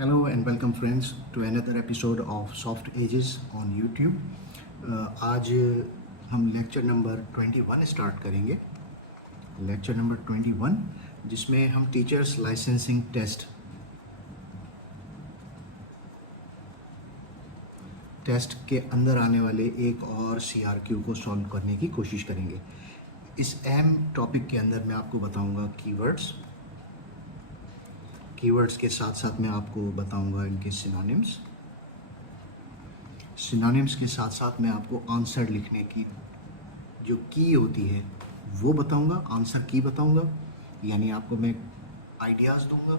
Hello and welcome friends to another episode of Soft Ages on YouTube. आज हम lecture number 21 start करेंगे। Lecture number 21 जिसमें हम teachers licensing test के अंदर आने वाले एक और CRQ को सॉल्व करने की कोशिश करेंगे। इस अहम टॉपिक के अंदर मैं आपको बताऊंगा कीवर्ड्स के साथ साथ मैं आपको बताऊंगा इनके सिनोनिम्स के साथ साथ मैं आपको आंसर लिखने की जो की होती है वो बताऊंगा, आंसर की बताऊंगा, यानी आपको मैं आइडियाज़ दूंगा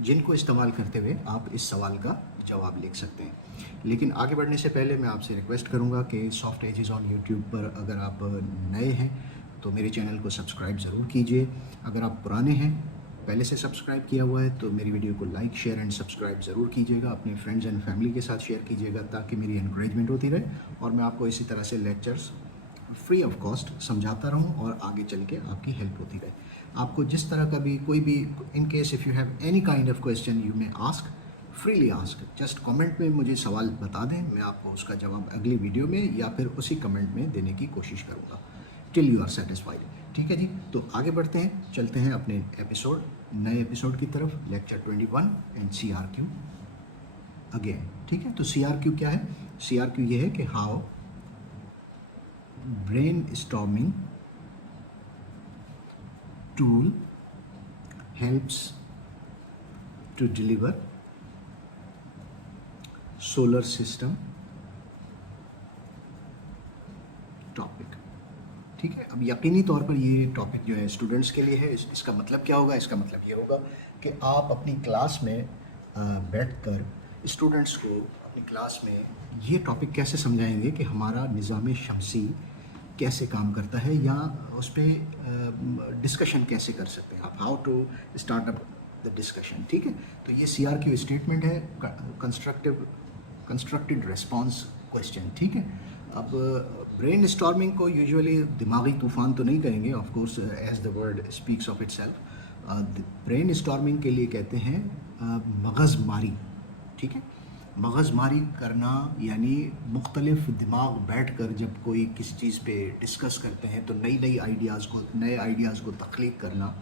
जिनको इस्तेमाल करते हुए आप इस सवाल का जवाब लिख सकते हैं। लेकिन आगे बढ़ने से पहले मैं आपसे रिक्वेस्ट करूंगा कि सॉफ्ट एजेस ऑन यूट्यूब पर अगर आप नए हैं तो मेरे चैनल को सब्सक्राइब ज़रूर कीजिए। अगर आप पुराने हैं, पहले से सब्सक्राइब किया हुआ है, तो मेरी वीडियो को लाइक शेयर एंड सब्सक्राइब ज़रूर कीजिएगा। अपने फ्रेंड्स एंड फैमिली के साथ शेयर कीजिएगा ताकि मेरी इंकरेजमेंट होती रहे और मैं आपको इसी तरह से लेक्चर्स फ्री ऑफ कॉस्ट समझाता रहूं और आगे चल के आपकी हेल्प होती रहे। आपको जिस तरह का भी कोई भी इन case if you have any kind of question you may ask, freely ask, just comment में मुझे सवाल बता दें, मैं आपको उसका जवाब अगली वीडियो में या फिर उसी कमेंट में देने की कोशिश करूँगा टिल यू आर सेटिस्फाइड। ठीक है जी, तो आगे बढ़ते हैं, चलते हैं अपने नए एपिसोड की तरफ। Lecture 21 and CRQ again. ठीक है, तो CRQ क्या है? CRQ ये है कि how brainstorming tool helps to deliver solar system topic. ठीक है, अब यकीनी तौर पर ये टॉपिक जो है स्टूडेंट्स के लिए है। इसका मतलब क्या होगा? इसका मतलब ये होगा कि आप अपनी क्लास में बैठकर स्टूडेंट्स को अपनी क्लास में ये टॉपिक कैसे समझाएंगे कि हमारा निज़ाम शमसी कैसे काम करता है, या उस पर डिस्कशन कैसे कर सकते हैं आप, how to start up the discussion. ठीक है, तो ये CRQ स्टेटमेंट है, कंस्ट्रक्टेड रिस्पॉन्स क्वेश्चन। ठीक है, अब ब्रेन स्टॉर्मिंग को यूजुअली दिमागी तूफान तो नहीं कहेंगे, of course as the word speaks of itself. Brainstorming के लिए कहते हैं मगज़मारी। ठीक है, मगज़मारी करना यानी मुख्तलिफ दिमाग बैठ कर जब कोई किसी चीज़ पे डिस्कस करते हैं तो नए आइडियाज़ को तख्लीक करना,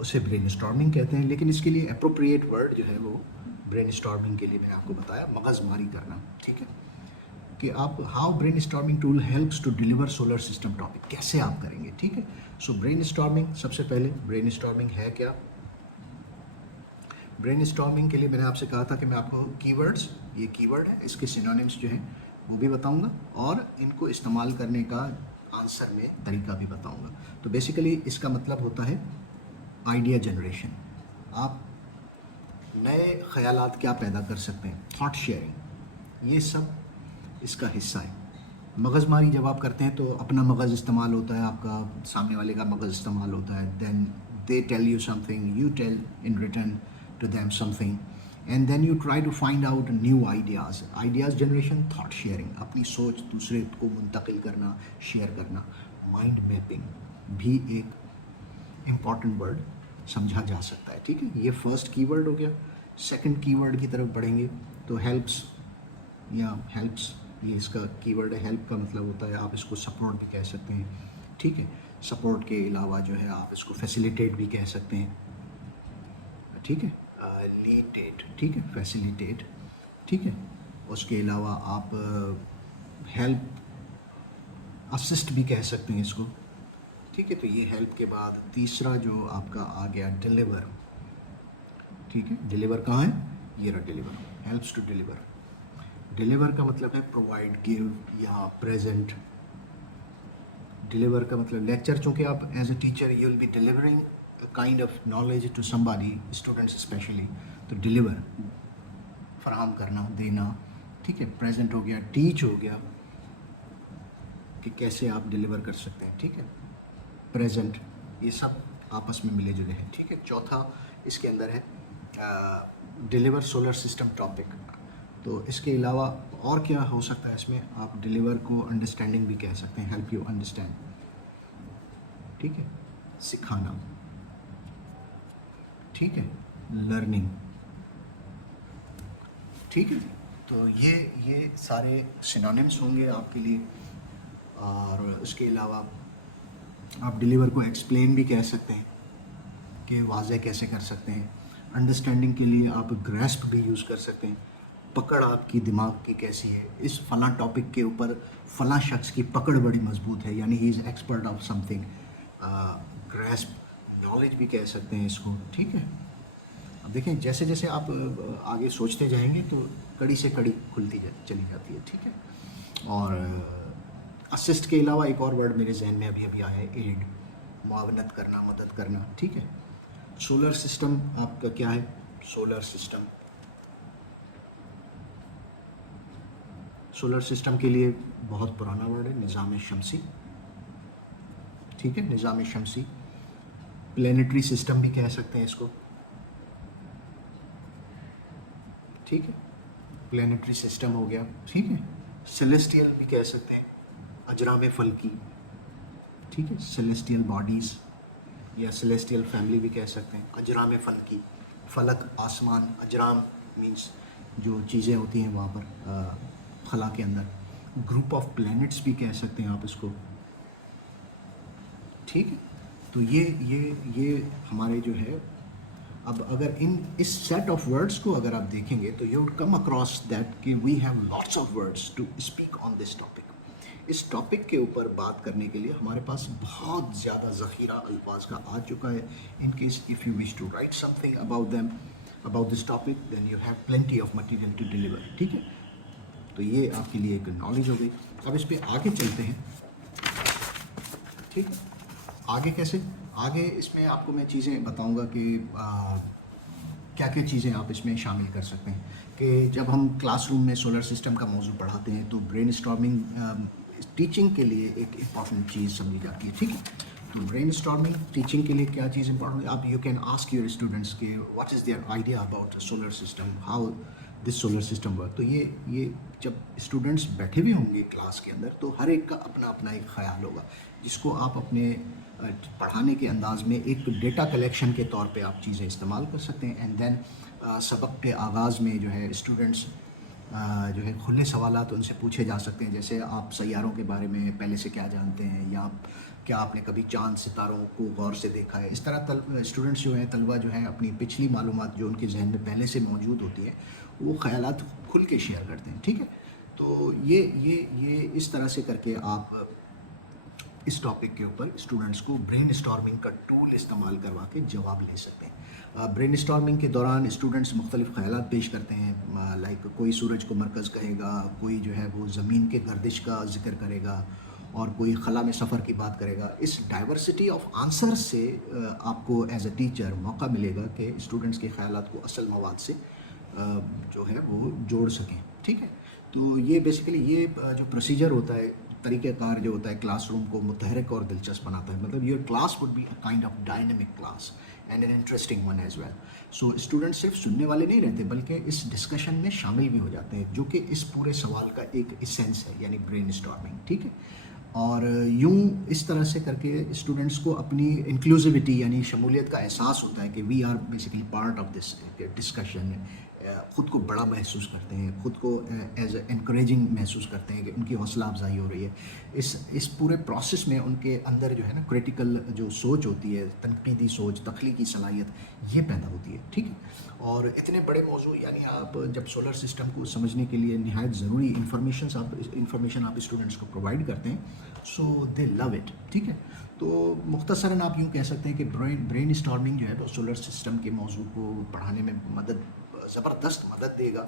उसे ब्रेन स्टॉर्मिंग कहते हैं। लेकिन इसके लिए अप्रोप्रिएट वर्ड जो है वो ब्रेन स्टॉर्मिंग के लिए मैंने आपको बताया मगज़मारी करना। ठीक है, कि आप how brainstorming tool helps to deliver solar system topic, कैसे आप करेंगे। ठीक है, सो ब्रेन स्टॉर्मिंग, सबसे पहले ब्रेन स्टॉर्मिंग है क्या? ब्रेन स्टॉर्मिंग के लिए मैंने आपसे कहा था कि मैं आपको कीवर्ड्स, ये कीवर्ड है, इसके सिनोनिम्स जो हैं वो भी बताऊंगा और इनको इस्तेमाल करने का आंसर में तरीका भी बताऊंगा। तो बेसिकली इसका मतलब होता है आइडिया जनरेशन। आप नए ख्यालात क्या पैदा कर सकते हैं, थॉट शेयरिंग, ये सब इसका हिस्सा है। मगज़मारी जब आप करते हैं तो अपना मगज़ इस्तेमाल होता है, आपका सामने वाले का मगज़ इस्तेमाल होता है। Then they tell you something, you tell in return to them something, and then you try to find out new ideas generation, thought sharing, अपनी सोच दूसरे को मुंतकिल करना, शेयर करना। माइंड मैपिंग भी एक इम्पॉर्टेंट वर्ड समझा जा सकता है। ठीक है, ये फर्स्ट कीवर्ड हो गया। सेकंड कीवर्ड की तरफ बढ़ेंगे तो हेल्प्स, ये इसका कीवर्ड है। हेल्प का मतलब होता है, आप इसको सपोर्ट भी कह सकते हैं। ठीक है, सपोर्ट के अलावा जो है आप इसको फैसिलिटेट भी कह सकते हैं। ठीक है, लीडेट, ठीक है, फैसिलिटेट। ठीक है, उसके अलावा आप हेल्प, असिस्ट भी कह सकते हैं इसको। ठीक है, तो ये हेल्प के बाद तीसरा जो आपका आ गया डिलीवर। ठीक है, डिलीवर कहाँ है? ये रहा deliver, helps to deliver. Deliver का मतलब है प्रोवाइड, गिव या प्रेजेंट। डिलीवर का मतलब लेक्चर, चूँकि आप as a teacher you will be delivering kind of knowledge to somebody, students specially, तो डिलीवर फराहम करना, देना। ठीक है, प्रेजेंट हो गया, टीच हो गया कि कैसे आप डिलीवर कर सकते हैं। ठीक है, प्रेजेंट, ये सब आपस में मिले जुले हैं। ठीक है, चौथा इसके अंदर है डिलीवर सोलर सिस्टम टॉपिक। तो इसके अलावा और क्या हो सकता है इसमें? आप डिलीवर को अंडरस्टैंडिंग भी कह सकते हैं, हेल्प यू अंडरस्टैंड। ठीक है, सिखाना। ठीक है, लर्निंग, ठीक है जी। तो ये सारे सिनोनिम्स होंगे आपके लिए, और उसके अलावा आप डिलीवर को एक्सप्लेन भी कह सकते हैं कि वाज़े कैसे कर सकते हैं। अंडरस्टैंडिंग के लिए आप ग्रैस्प भी यूज़ कर सकते हैं, पकड़ आपकी दिमाग की कैसी है, इस फलां टॉपिक के ऊपर फलां शख्स की पकड़ बड़ी मजबूत है, यानी he is expert of something. Grasp knowledge भी कह सकते हैं इसको, ठीक है। अब देखें जैसे जैसे आप आगे सोचते जाएंगे तो कड़ी से कड़ी खुलती चली जाती है, ठीक है। और असिस्ट के अलावा एक और वर्ड मेरे जहन में अभी अभी आया है, एड, मुआवनत करना, मदद करना, ठीक है। सोलर सिस्टम आपका क्या है? सोलर सिस्टम, सोलर सिस्टम के लिए बहुत पुराना वर्ड है, निज़ाम शमसी, ठीक है, निज़ाम शमसी। प्लेनेटरी सिस्टम भी कह सकते हैं इसको, ठीक है, प्लेनेटरी सिस्टम हो गया, ठीक है। सेलेस्टियल भी कह सकते हैं, अजराम फल्की, ठीक है, सेलेस्टियल बॉडीज़ या सेलेस्टियल फैमिली भी कह सकते हैं, अजराम फल्की, फलक, आसमान, अजराम मीन्स जो चीज़ें होती हैं वहाँ पर खला के अंदर। ग्रुप ऑफ प्लैनेट्स भी कह सकते हैं आप इसको, ठीक है। तो ये हमारे जो है, अब अगर इस सेट ऑफ वर्ड्स को अगर आप देखेंगे तो you would come across that कि we have lots of words to speak on this topic. इस टॉपिक के ऊपर बात करने के लिए हमारे पास बहुत ज़्यादा ज़ख़ीरा अल्फाज का आ चुका है। In case if you wish to write something about them, about this topic, then you have plenty of material to deliver, ठीक है। तो ये आपके लिए एक नॉलेज हो गई। अब इस पर आगे चलते हैं, ठीक है। आगे कैसे? आगे इसमें आपको मैं चीज़ें बताऊंगा कि क्या क्या चीज़ें आप इसमें शामिल कर सकते हैं। कि जब हम क्लासरूम में सोलर सिस्टम का मौजू पढ़ाते हैं तो ब्रेनस्टॉर्मिंग टीचिंग के लिए एक इम्पॉर्टेंट चीज़ समझी जाती है, ठीक है। तो ब्रेनस्टॉर्मिंग टीचिंग के लिए क्या चीज़ इंपॉर्टेंट है? आप you can ask your students के what is there idea about solar system, how this solar system work. तो ये जब स्टूडेंट्स बैठे हुए होंगे क्लास के अंदर तो हर एक का अपना अपना एक ख्याल होगा, जिसको आप अपने पढ़ाने के अंदाज में एक डेटा कलेक्शन के तौर पे आप चीज़ें इस्तेमाल कर सकते हैं। एंड देन सबक के आगाज़ में जो है स्टूडेंट्स जो है खुले सवालात उनसे पूछे जा सकते हैं, जैसे आप सैयारों के बारे में पहले से क्या जानते हैं, या क्या आपने कभी चाँद सितारों को गौर से देखा है। इस तरह स्टूडेंट्स जो हैं, तलबा जो हैं, अपनी पिछली मालूमात जो उनके जहन में पहले से मौजूद होती है वो ख़यालात खुल के शेयर करते हैं, ठीक है। तो ये इस तरह से करके आप इस टॉपिक के ऊपर स्टूडेंट्स को ब्रेनस्टॉर्मिंग का टूल इस्तेमाल करवा के जवाब ले सकते हैं। ब्रेनस्टॉर्मिंग के दौरान स्टूडेंट्स मुख्तलिफ ख़यालात पेश करते हैं, लाइक कोई सूरज को मरकज़ कहेगा, कोई जो है वो ज़मीन के गर्दिश का जिक्र करेगा, और कोई खला में सफ़र की बात करेगा। इस डाइवर्सिटी ऑफ आंसर से आपको एज अ टीचर मौका मिलेगा कि स्टूडेंट्स के ख़यालात को असल मवाद से जो है वो जोड़ सकें, ठीक है। तो ये बेसिकली ये जो प्रोसीजर होता है, तरीक़ेकार जो होता है, क्लासरूम को मुतहरक और दिलचस्प बनाता है। मतलब your class would be a kind of dynamic class and an interesting one as well. So student सिर्फ सुनने वाले नहीं रहते बल्कि इस डिस्कशन में शामिल भी हो जाते हैं, जो कि इस पूरे सवाल का एक इसेंस है, यानी ब्रेनस्टॉर्मिंग, ठीक है। और यूं इस तरह से करके स्टूडेंट्स को अपनी इंक्लूसिविटी यानी शमूलियत का एहसास होता है कि we are basically part of this discussion. ख़ुद को बड़ा महसूस करते हैं, ख़ुद को एज एनकरेजिंग महसूस करते हैं कि उनकी हौसला अफजाई हो रही है। इस पूरे प्रोसेस में उनके अंदर जो है ना क्रिटिकल जो सोच होती है, तनकीदी सोच, तख्लीकी सलाहियत, ये पैदा होती है, ठीक है। और इतने बड़े मौजू, यानी आप जब सोलर सिस्टम को समझने के लिए नहायत ज़रूरी इंफॉर्मेशन आप स्टूडेंट्स को प्रोवाइड करते हैं, सो दे लव इट, ठीक है। तो मुख्तसरन आप यूँ कह सकते हैं कि ब्रेन स्टॉर्मिंग जो है वो सोलर सिस्टम के मौजू को पढ़ाने में ज़बरदस्त मदद देगा,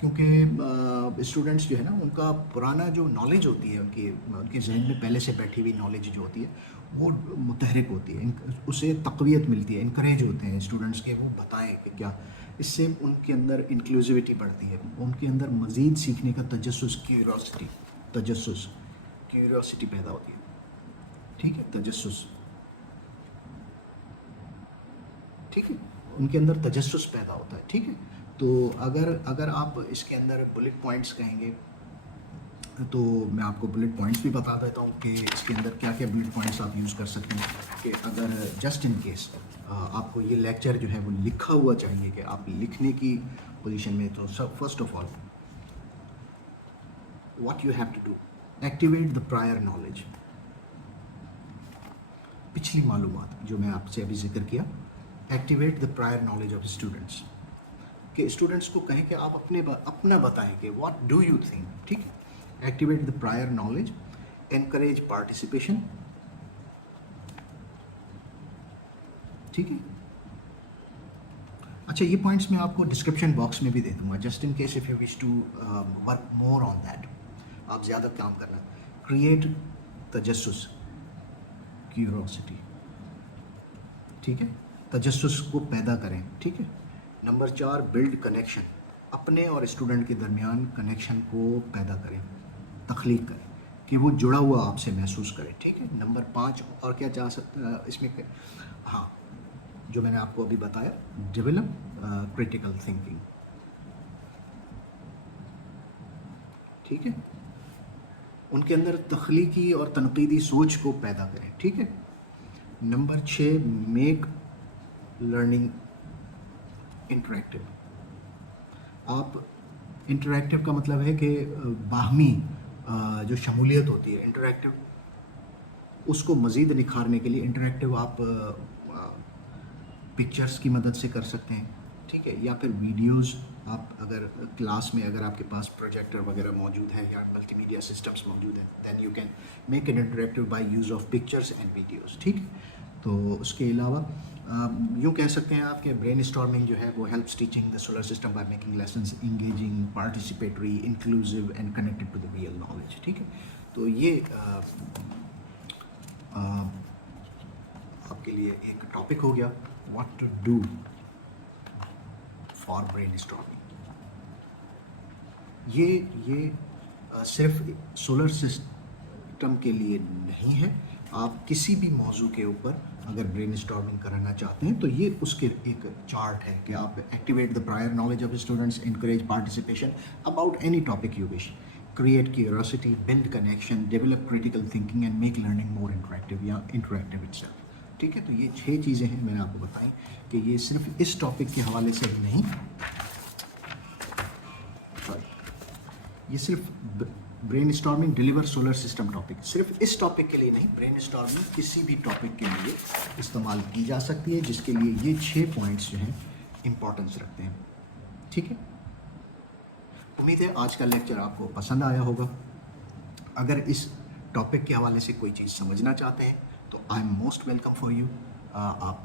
क्योंकि स्टूडेंट्स जो है ना उनका पुराना जो नॉलेज होती है, उनके जहन में पहले से बैठी हुई नॉलेज जो होती है वो मुतहरिक होती है, उसे तक़वियत मिलती है, इनकरेज होते हैं स्टूडेंट्स के वो बताएं कि क्या। इससे उनके अंदर इंक्लूसिविटी बढ़ती है, उनके अंदर मज़ीद सीखने का क्यूरियोसिटी पैदा होती है, ठीक है, तजस्सुस, ठीक है, उनके अंदर तजस्सुस पैदा होता है, ठीक है। तो अगर आप इसके अंदर बुलेट पॉइंट्स कहेंगे तो मैं आपको बुलेट पॉइंट्स भी बता देता हूँ कि इसके अंदर क्या क्या बुलेट पॉइंट्स आप यूज़ कर सकते हैं कि अगर जस्ट इन केस आपको ये लेक्चर जो है वो लिखा हुआ चाहिए कि आप लिखने की पोजीशन में, तो सब first of all what you have to do, activate the prior knowledge, पिछली मालूमात जो मैं आपसे अभी जिक्र किया, activate the prior knowledge of students, कि स्टूडेंट्स को कहें कि आप अपना बताएं कि व्हाट डू यू थिंक, ठीक है। Activate the prior knowledge, encourage participation, ठीक है। अच्छा, ये पॉइंट्स मैं आपको डिस्क्रिप्शन बॉक्स में भी दे दूंगा, just in case if you wish to work more on that, आप ज़्यादा काम करना। क्रिएट तजस्सुस, क्यूरोसिटी, ठीक है, तजस्सुस को पैदा करें, ठीक है। नंबर 4, बिल्ड कनेक्शन, अपने और स्टूडेंट के दरमियान कनेक्शन को पैदा करें, तख्लीक करें कि वो जुड़ा हुआ आपसे महसूस करे, ठीक है। नंबर 5 और क्या चाह सकता इसमें, हाँ, जो मैंने आपको अभी बताया, डेवलप क्रिटिकल थिंकिंग, ठीक है, उनके अंदर तख्लीकी और तनकीदी सोच को पैदा करें, ठीक है। नंबर 6, मेक लर्निंग इंटरेक्टिव, आप इंटरेक्टिव का मतलब है कि बाहमी जो शमूलियत होती है, इंटरेक्टिव, उसको मज़ीद निखारने के लिए इंटरेक्टिव आप पिक्चर्स की मदद से कर सकते हैं, ठीक है, या फिर वीडियोस, आप अगर क्लास में अगर आपके पास प्रोजेक्टर वगैरह मौजूद है या मल्टीमीडिया सिस्टम्स मौजूद हैं, then you can make it interactive by use of pictures and videos, ठीक है। तो उसके अलावा यूँ कह सकते हैं आप कि ब्रेन स्टॉर्मिंग जो है वो helps teaching the solar system by making lessons engaging, participatory, inclusive and connected to the real knowledge, ठीक है। तो ये आपके लिए एक टॉपिक हो गया, what to do for brain storming. ये सिर्फ सोलर सिस्टम के लिए नहीं है, आप किसी भी मौजू के ऊपर अगर ब्रेन स्टॉर्मिंग कराना चाहते हैं तो ये उसके एक चार्ट है कि आप activate the prior knowledge of students, encourage participation about any topic you wish, create curiosity, build connection, develop critical thinking and make learning more interactive या इंटरेक्टिव इटसेल्फ, ठीक है। तो ये 6 चीज़ें हैं मैंने आपको बताई कि ये सिर्फ इस टॉपिक के हवाले से ही नहीं, ये सिर्फ brain storming deliver solar system topic सिर्फ इस टॉपिक के लिए नहीं, ब्रेन स्टॉर्मिंग किसी भी टॉपिक के लिए इस्तेमाल की जा सकती है, जिसके लिए ये 6 पॉइंट्स जो हैं इम्पोर्टेंस रखते हैं, ठीक है। उम्मीद है आज का लेक्चर आपको पसंद आया होगा। अगर इस टॉपिक के हवाले से कोई चीज़ समझना चाहते हैं तो I am most welcome for you. आप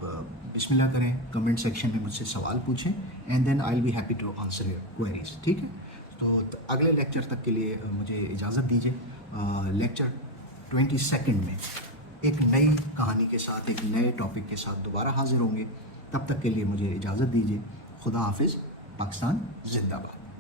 बिस्मिल्लाह करें, कमेंट सेक्शन में मुझसे सवाल पूछें and then I will be happy to answer your queries, ठीक है। तो अगले लेक्चर तक के लिए मुझे इजाज़त दीजिए। लेक्चर 22 में एक नई कहानी के साथ, एक नए टॉपिक के साथ दोबारा हाजिर होंगे। तब तक के लिए मुझे इजाज़त दीजिए। खुदा हाफिज़। पाकिस्तान जिंदाबाद।